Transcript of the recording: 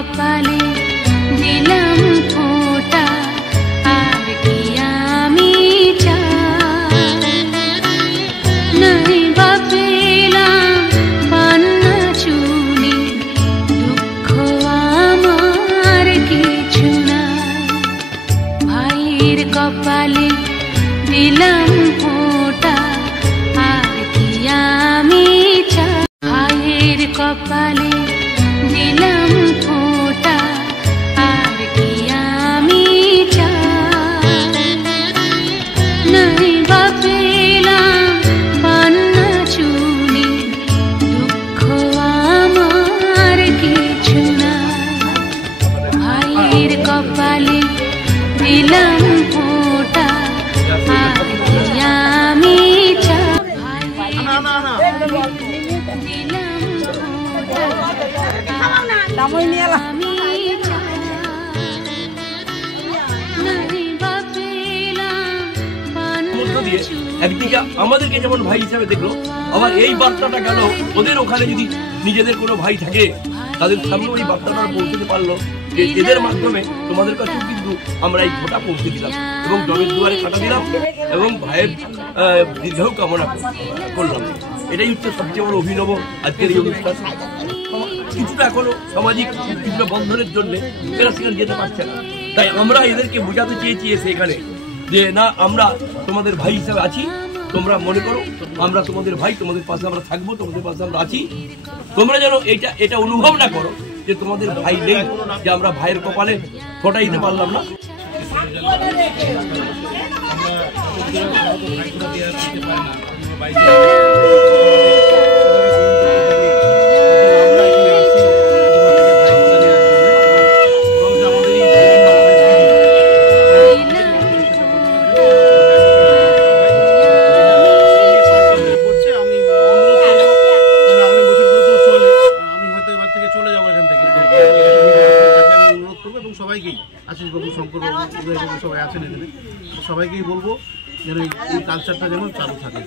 কপালে দিলাম ফোঁটা, আর কি আমি চাই। নাই বা পেলাম পান্না চুনি, দুঃখ আমার কিছু নাই। ভাইয়ের কপালে দিলাম ফোঁটা, আর কি আমি চাই। ভাইয়ের কপালে দিলাম ফোঁটা, আর কি আমি চাই। নাই বা পেলাম পান্না চুনি, দুঃখ আমার কিছু নাই। ভাইয়ের কপালে দিলাম ফোঁটা, আর কি আমি চাই। দিলাম একদিকে আমাদেরকে যেমন ভাই হিসাবে দেখলো, আবার এই বার্তাটা গেল ওদের ওখানে। যদি নিজেদের কোনো ভাই থাকে তাদের সামনে ওই বার্তাটা পৌঁছতে পারলো যে এদের মাধ্যমে তোমাদের কাছেও কিন্তু আমরা এই ফোঁটা পৌঁছে দিলাম এবং জমের দুয়ারে কাটা দিলাম এবং ভাইয়ের দীর্ঘায়ু কামনা করলাম। এটাই হচ্ছে সবচেয়ে বড় অভিনব আজকের এই অনুষ্ঠান। কিছুটা এখনো সামাজিক কিছুটা বন্ধনের জন্য এরা সেখানে যেতে পারছে না। তাই আমরা এদেরকে বোঝাতে চেয়েছি এখানে যে না, আমরা তোমাদের ভাই হিসাবে আছি। তোমরা মনে করো আমরা তোমাদের ভাই, তোমাদের পাশে আমরা থাকবো, তোমাদের পাশে আমরা আছি। তোমরা যেন এটা অনুভব না করো যে তোমাদের ভাই নেই, যে আমরা ভাইয়ের কপালে ফোঁটা দিতে পারলাম না। সবাইকেই আশিস বাবু, শঙ্কর বাবু, উদয় বাবু সবাই আছেন এখানে, সবাইকেই বলবো যেন এই কালচারটা যেন চালু থাকে।